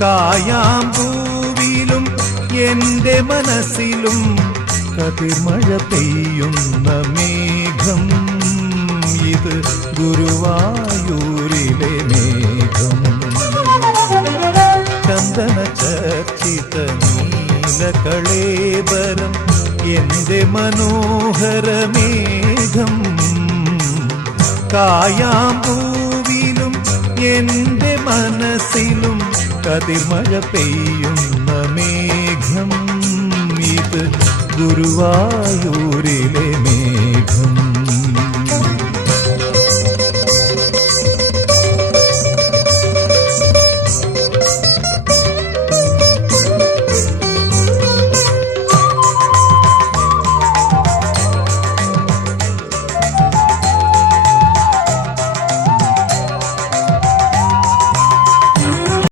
കായാമ്പൂവിലും എന്റെ മനസ്സിലും കതിർമഴ പെയ്യുന്ന മേഘം. ഇത് ഗുരുവായൂരിലെ മേഘം. ചന്ദന ചർച്ചിത നീലകളേബരം എന്റെ മനോഹരമേഘം. കായാമ്പൂവിലും എന്റെ മനസ്സിലും കതിർമഴ പെയ്യുന്ന മേഘം. ഇത് ഗുരുവായൂരിലെ മേഘം.